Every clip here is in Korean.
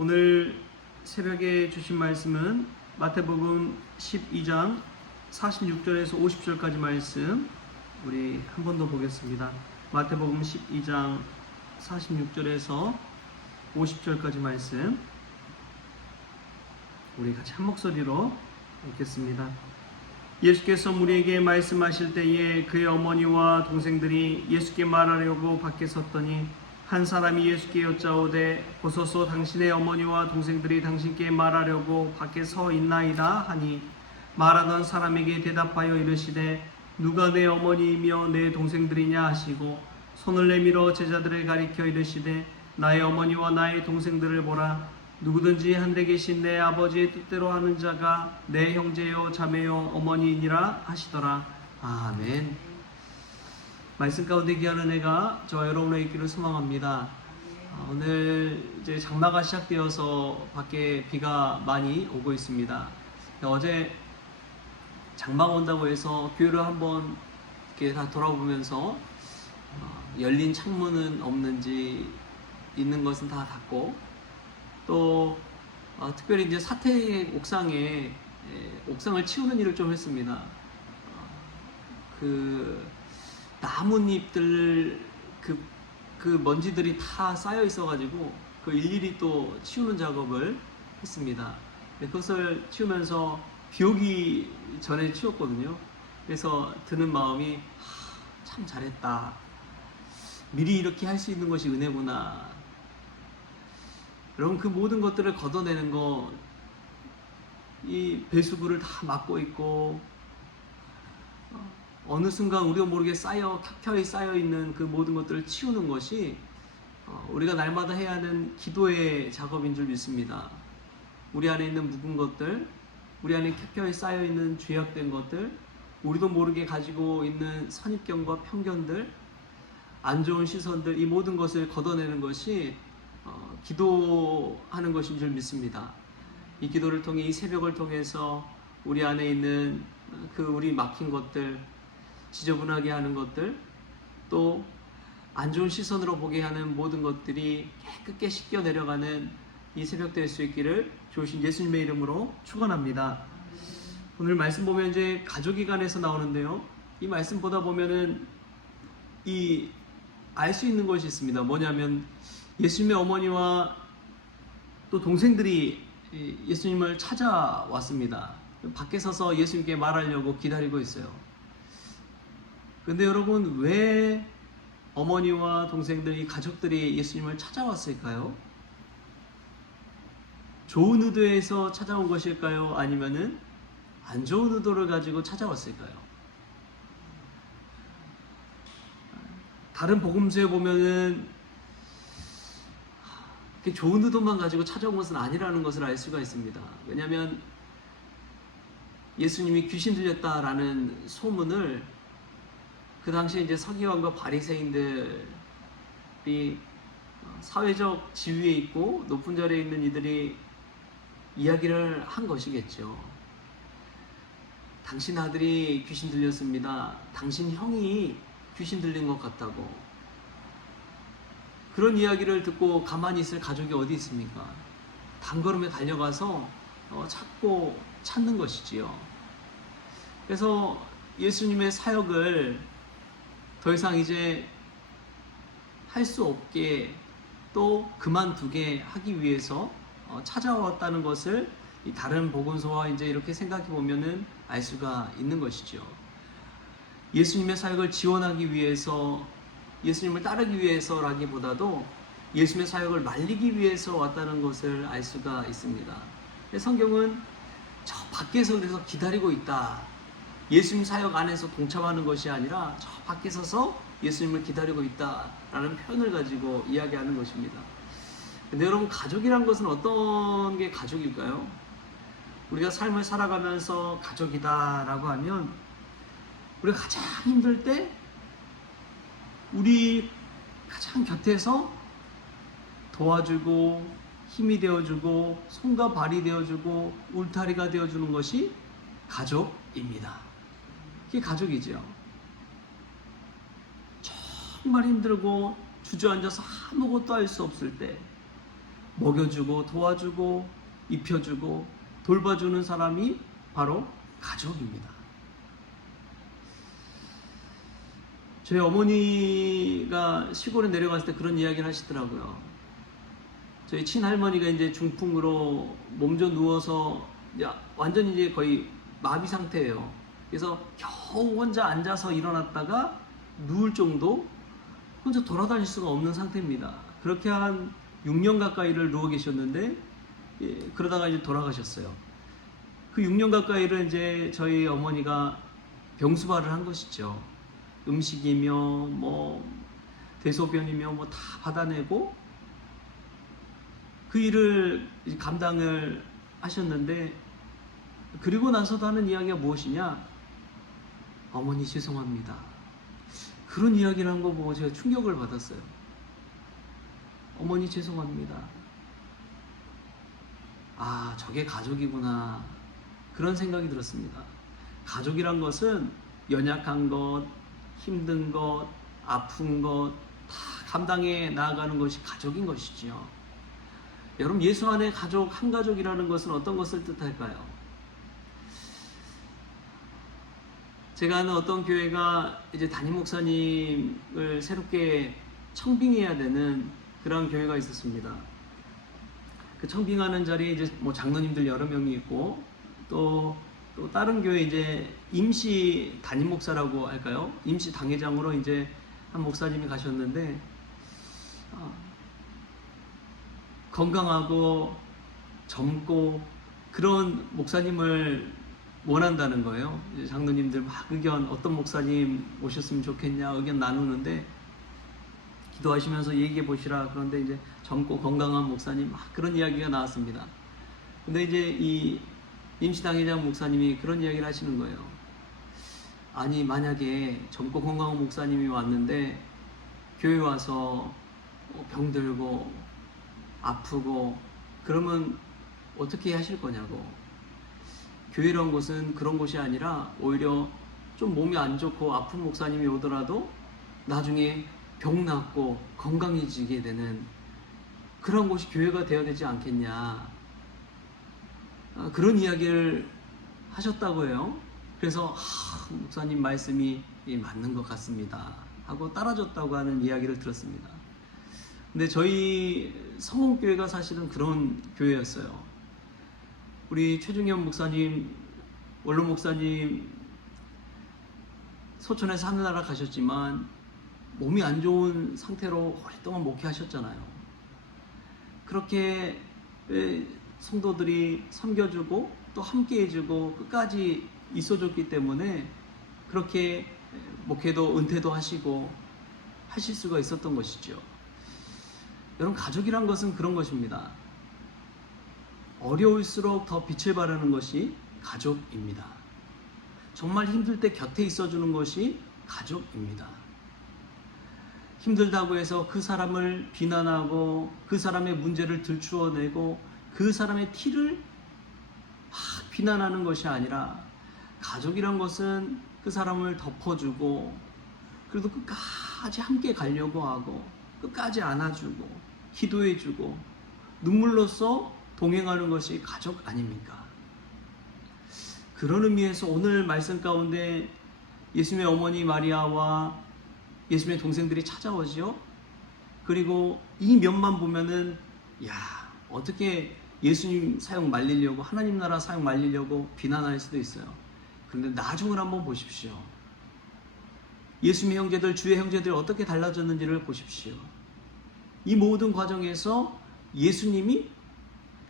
오늘 새벽에 주신 말씀은 마태복음 12장 46절에서 50절까지 말씀 우리 한 번 더 보겠습니다. 마태복음 12장 46절에서 50절까지 말씀 우리 같이 한 목소리로 읽겠습니다. 예수께서 무리에게 말씀하실 때에 그의 어머니와 동생들이 예수께 말하려고 밖에 섰더니 한 사람이 예수께 여짜오되 보소서 당신의 어머니와 동생들이 당신께 말하려고 밖에 서 있나이다 하니 말하던 사람에게 대답하여 이르시되 누가 내 어머니이며 내 동생들이냐 하시고 손을 내밀어 제자들을 가리켜 이르시되 나의 어머니와 나의 동생들을 보라. 누구든지 한데 계신 내 아버지의 뜻대로 하는 자가 내 형제요 자매요 어머니이니라 하시더라. 아멘. 말씀 가운데 귀한 은혜가 저와 여러분의 있기를 소망합니다. 오늘 이제 장마가 시작되어서 밖에 비가 많이 오고 있습니다. 어제 장마가 온다고 해서 교회를 한번 이렇게 다 돌아보면서 열린 창문은 없는지 있는 것은 다 닫고 또 특별히 이제 사택 옥상에 옥상을 치우는 일을 좀 했습니다. 그 나뭇잎들 그 먼지들이 다 쌓여 있어가지고 그 일일이 또 치우는 작업을 했습니다. 그것을 치우면서 비 오기 전에 치웠거든요. 그래서 드는 마음이 참 잘했다. 미리 이렇게 할 수 있는 것이 은혜구나. 여러분 그 모든 것들을 걷어내는 거 이 배수구를 다 막고 있고 어느 순간 우리가 모르게 켜켜이 쌓여 있는 그 모든 것들을 치우는 것이 우리가 날마다 해야 하는 기도의 작업인 줄 믿습니다. 우리 안에 있는 묵은 것들, 우리 안에 켜켜이 쌓여 있는 죄악된 것들, 우리도 모르게 가지고 있는 선입견과 편견들, 안 좋은 시선들, 이 모든 것을 걷어내는 것이 기도하는 것인 줄 믿습니다. 이 기도를 통해 이 새벽을 통해서 우리 안에 있는 그 우리 막힌 것들, 지저분하게 하는 것들, 또 안 좋은 시선으로 보게 하는 모든 것들이 깨끗게 씻겨 내려가는 이 새벽 될 수 있기를 주신 예수님의 이름으로 축원합니다. 오늘 말씀 보면 이제 가족이간에서 나오는데요. 이 말씀 보다 보면은 이 알 수 있는 것이 있습니다. 뭐냐면 예수님의 어머니와 또 동생들이 예수님을 찾아왔습니다. 밖에 서서 예수님께 말하려고 기다리고 있어요. 근데 여러분 왜 어머니와 동생들이 가족들이 예수님을 찾아왔을까요? 좋은 의도에서 찾아온 것일까요? 아니면은 안 좋은 의도를 가지고 찾아왔을까요? 다른 복음서에 보면은 좋은 의도만 가지고 찾아온 것은 아니라는 것을 알 수가 있습니다. 왜냐하면 예수님이 귀신 들렸다라는 소문을 그 당시에 이제 서기관과 바리새인들이 사회적 지위에 있고 높은 자리에 있는 이들이 이야기를 한 것이겠죠. 당신 아들이 귀신 들렸습니다. 당신 형이 귀신 들린 것 같다고. 그런 이야기를 듣고 가만히 있을 가족이 어디 있습니까? 단걸음에 달려가서 찾는 것이지요. 그래서 예수님의 사역을 더 이상 이제 할 수 없게 또 그만두게 하기 위해서 찾아왔다는 것을 이 다른 복음서와 이제 이렇게 생각해 보면은 알 수가 있는 것이죠. 예수님의 사역을 지원하기 위해서, 예수님을 따르기 위해서라기보다도 예수님의 사역을 말리기 위해서 왔다는 것을 알 수가 있습니다. 성경은 저 밖에서 그래서 기다리고 있다. 예수님 사역 안에서 동참하는 것이 아니라 저 밖에 서서 예수님을 기다리고 있다라는 표현을 가지고 이야기하는 것입니다. 근데 여러분 가족이란 것은 어떤 게 가족일까요? 우리가 삶을 살아가면서 가족이다라고 하면 우리가 가장 힘들 때 우리 가장 곁에서 도와주고 힘이 되어주고 손과 발이 되어주고 울타리가 되어주는 것이 가족입니다. 그게 가족이죠. 정말 힘들고 주저앉아서 아무것도 할 수 없을 때 먹여주고 도와주고 입혀주고 돌봐주는 사람이 바로 가족입니다. 저희 어머니가 시골에 내려갔을 때 그런 이야기를 하시더라고요. 저희 친할머니가 이제 중풍으로 몸져 누워서 완전히 이제 거의 마비 상태예요. 그래서 겨우 혼자 앉아서 일어났다가 누울 정도, 혼자 돌아다닐 수가 없는 상태입니다. 그렇게 한 6년 가까이를 누워 계셨는데, 그러다가 이제 돌아가셨어요. 그 6년 가까이를 이제 저희 어머니가 병수발을 한 것이죠. 음식이며 뭐 대소변이며 뭐 다 받아내고 그 일을 감당을 하셨는데, 그리고 나서도 하는 이야기가 무엇이냐? 어머니 죄송합니다. 그런 이야기를 한 거 보고 제가 충격을 받았어요. 어머니 죄송합니다. 아, 저게 가족이구나. 그런 생각이 들었습니다. 가족이란 것은 연약한 것, 힘든 것, 아픈 것 다 감당해 나아가는 것이 가족인 것이지요. 여러분, 예수 안에 가족, 한 가족이라는 것은 어떤 것을 뜻할까요? 제가 아는 어떤 교회가 이제 담임 목사님을 새롭게 청빙해야 되는 그런 교회가 있었습니다. 그 청빙하는 자리에 이제 뭐 장로님들 여러 명이 있고 또 다른 교회 이제 임시 담임 목사라고 할까요? 임시 당회장으로 이제 한 목사님이 가셨는데 건강하고 젊고 그런 목사님을 원한다는 거예요. 이제 장로님들 막 어떤 목사님 오셨으면 좋겠냐 의견 나누는데 기도하시면서 얘기해 보시라. 그런데 이제 젊고 건강한 목사님 막 그런 이야기가 나왔습니다. 근데 이제 이 임시당회장 목사님이 그런 이야기를 하시는 거예요. 아니, 만약에 젊고 건강한 목사님이 왔는데 교회 와서 병들고 아프고 그러면 어떻게 하실 거냐고. 교회란 곳은 그런 곳이 아니라 오히려 좀 몸이 안 좋고 아픈 목사님이 오더라도 나중에 병 낫고 건강해지게 되는 그런 곳이 교회가 되어야 되지 않겠냐. 그런 이야기를 하셨다고 해요. 그래서 목사님 말씀이 맞는 것 같습니다 하고 따라줬다고 하는 이야기를 들었습니다. 근데 저희 성원교회가 사실은 그런 교회였어요. 우리 최중현 목사님, 원로 목사님 소천에서 하늘나라 가셨지만 몸이 안 좋은 상태로 오랫동안 목회하셨잖아요. 그렇게 성도들이 섬겨주고 또 함께 해주고 끝까지 있어줬기 때문에 그렇게 목회도 은퇴도 하시고 하실 수가 있었던 것이죠. 여러분, 가족이란 것은 그런 것입니다. 어려울수록 더 빛을 발하는 것이 가족입니다. 정말 힘들 때 곁에 있어주는 것이 가족입니다. 힘들다고 해서 그 사람을 비난하고 그 사람의 문제를 들추어내고 그 사람의 티를 막 비난하는 것이 아니라, 가족이란 것은 그 사람을 덮어주고 그래도 끝까지 함께 가려고 하고 끝까지 안아주고 기도해주고 눈물로써 동행하는 것이 가족 아닙니까? 그런 의미에서 오늘 말씀 가운데 예수님의 어머니 마리아와 예수님의 동생들이 찾아오죠. 그리고 이 면만 보면은 어떻게 예수님 사역 말리려고, 하나님 나라 사역 말리려고 비난할 수도 있어요. 그런데 나중을 한번 보십시오. 예수님의 형제들, 주의 형제들이 어떻게 달라졌는지를 보십시오. 이 모든 과정에서 예수님이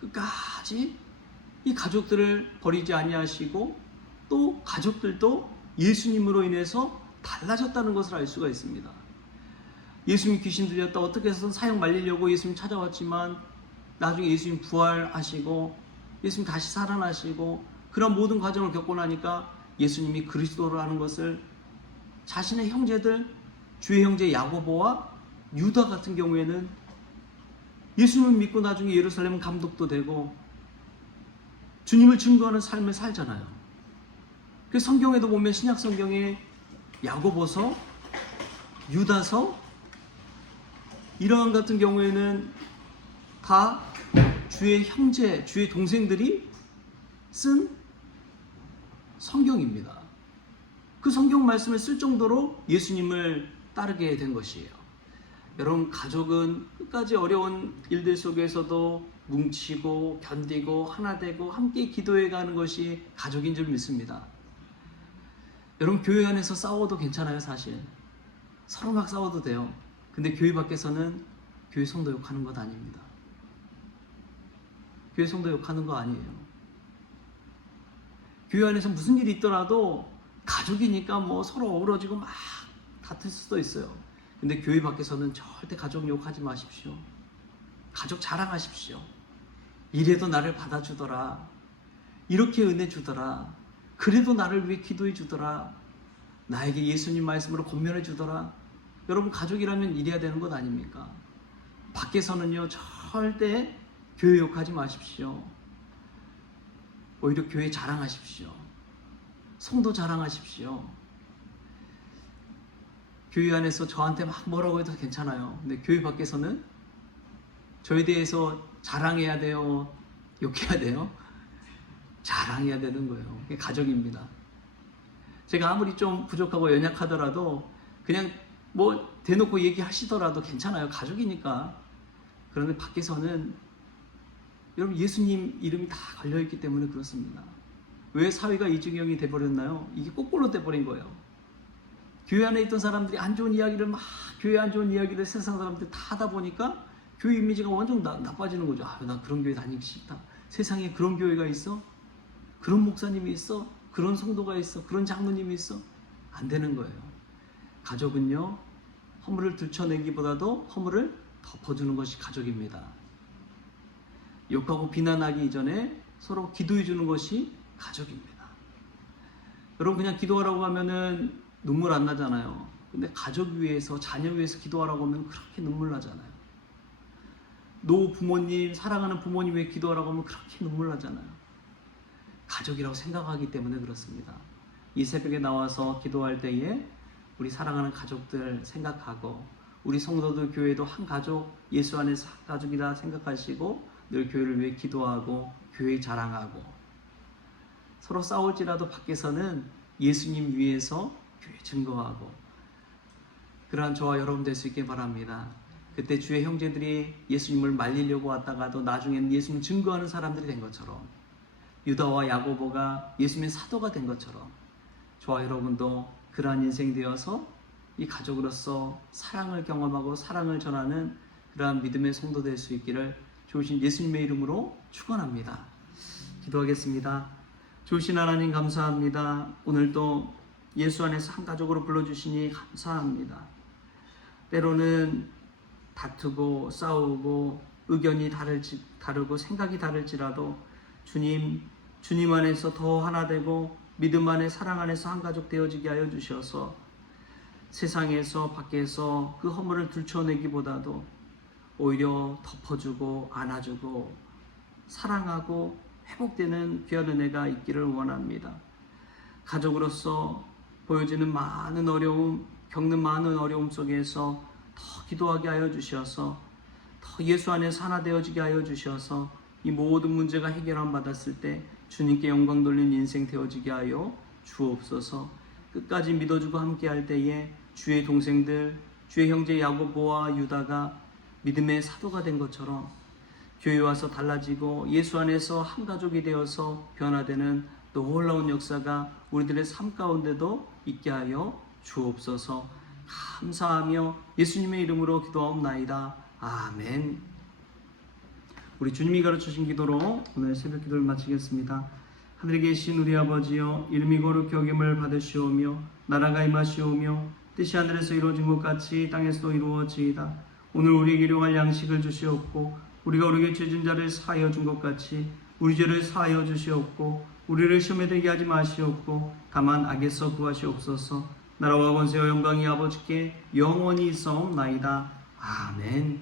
끝까지 이 가족들을 버리지 아니하시고 또 가족들도 예수님으로 인해서 달라졌다는 것을 알 수가 있습니다. 예수님 귀신 들렸다 어떻게 해서든 사역 말리려고 예수님 찾아왔지만 나중에 예수님 부활하시고 예수님 다시 살아나시고 그런 모든 과정을 겪고 나니까 예수님이 그리스도라는 것을 자신의 형제들, 주의 형제 야고보와 유다 같은 경우에는 예수님을 믿고 나중에 예루살렘 감독도 되고 주님을 증거하는 삶을 살잖아요. 그 성경에도 보면 신약 성경에 야고보서, 유다서 이러한 같은 경우에는 다 주의 형제, 주의 동생들이 쓴 성경입니다. 그 성경 말씀을 쓸 정도로 예수님을 따르게 된 것이에요. 여러분, 가족은 끝까지 어려운 일들 속에서도 뭉치고 견디고 하나 되고 함께 기도해 가는 것이 가족인 줄 믿습니다. 여러분, 교회 안에서 싸워도 괜찮아요. 사실 서로 막 싸워도 돼요. 근데 교회 밖에서는 교회 성도 욕하는 것 아닙니다. 교회 성도 욕하는 거 아니에요. 교회 안에서 무슨 일이 있더라도 가족이니까 뭐 서로 어우러지고 막 다툴 수도 있어요. 근데 교회 밖에서는 절대 가족 욕하지 마십시오. 가족 자랑하십시오. 이래도 나를 받아주더라. 이렇게 은혜 주더라. 그래도 나를 위해 기도해 주더라. 나에게 예수님 말씀으로 권면해 주더라. 여러분, 가족이라면 이래야 되는 것 아닙니까? 밖에서는요, 절대 교회 욕하지 마십시오. 오히려 교회 자랑하십시오. 성도 자랑하십시오. 교회 안에서 저한테 막 뭐라고 해도 괜찮아요. 근데 교회 밖에서는 저에 대해서 자랑해야 돼요? 욕해야 돼요? 자랑해야 되는 거예요. 그게 가족입니다. 제가 아무리 좀 부족하고 연약하더라도 그냥 뭐 대놓고 얘기하시더라도 괜찮아요. 가족이니까. 그런데 밖에서는 여러분, 예수님 이름이 다 걸려있기 때문에 그렇습니다. 왜 사회가 이중형이 돼버렸나요? 이게 거꾸로 돼버린 거예요. 교회 안에 있던 사람들이 안 좋은 이야기를 막, 교회 안 좋은 이야기를 세상 사람들이 다 하다 보니까 교회 이미지가 완전 나빠지는 거죠. 아, 나 그런 교회 다니기 싫다. 세상에 그런 교회가 있어? 그런 목사님이 있어? 그런 성도가 있어? 그런 장로님이 있어? 안 되는 거예요. 가족은요, 허물을 들춰내기보다도 허물을 덮어주는 것이 가족입니다. 욕하고 비난하기 이전에 서로 기도해 주는 것이 가족입니다. 여러분, 그냥 기도하라고 하면은 눈물 안 나잖아요. 근데 가족 위해서, 자녀 위해서 기도하라고 하면 그렇게 눈물 나잖아요. 노 부모님, 사랑하는 부모님 위해 기도하라고 하면 그렇게 눈물 나잖아요. 가족이라고 생각하기 때문에 그렇습니다. 이 새벽에 나와서 기도할 때에 우리 사랑하는 가족들 생각하고, 우리 성도들 교회도 한 가족, 예수 안에서 한 가족이다 생각하시고 늘 교회를 위해 기도하고 교회 자랑하고, 서로 싸울지라도 밖에서는 예수님 위해서 교회 증거하고, 그러한 저와 여러분 될 수 있게 바랍니다. 그때 주의 형제들이 예수님을 말리려고 왔다가도 나중에는 예수님 증거하는 사람들이 된 것처럼, 유다와 야고보가 예수님의 사도가 된 것처럼 저와 여러분도 그러한 인생 되어서 이 가족으로서 사랑을 경험하고 사랑을 전하는 그러한 믿음의 성도 될 수 있기를 좋으신 예수님의 이름으로 축원합니다. 기도하겠습니다. 좋으신 하나님, 감사합니다. 오늘도 예수 안에서 한 가족으로 불러주시니 감사합니다. 때로는 다투고 싸우고 의견이 다르고 생각이 다를지라도 주님 안에서 더 하나 되고 믿음 안에 사랑 안에서 한 가족 되어지게 하여 주셔서 세상에서 밖에서 그 허물을 들춰내기보다도 오히려 덮어주고 안아주고 사랑하고 회복되는 귀한 은혜가 있기를 원합니다. 가족으로서 보여지는 많은 어려움, 겪는 많은 어려움 속에서 더 기도하게 하여 주셔서 더 예수 안에서 하나 되어지게 하여 주셔서 이 모든 문제가 해결함 받았을 때 주님께 영광 돌린 인생 되어지게 하여 주옵소서. 끝까지 믿어주고 함께할 때에 주의 동생들, 주의 형제 야고보와 유다가 믿음의 사도가 된 것처럼 교회 와서 달라지고 예수 안에서 한 가족이 되어서 변화되는 놀라운 역사가 우리들의 삶 가운데도 있게 하여 주옵소서. 감사하며 예수님의 이름으로 기도하옵나이다. 아멘. 우리 주님이 가르치신 기도로 오늘 새벽 기도를 마치겠습니다. 하늘에 계신 우리 아버지여, 이름이 거룩히 여김을 받으시오며 나라가 임하시오며 뜻이 하늘에서 이루어진 것 같이 땅에서도 이루어지이다. 오늘 우리에게 일용할 양식을 주시옵고 우리가 우리에게 죄진 자를 사하여 준 것 같이 우리 죄를 사하여 주시옵고 우리를 시험에 들게 하지 마시옵고 다만 악에서 구하시옵소서. 나라와 권세와 영광이 아버지께 영원히 있사옵나이다. 아멘.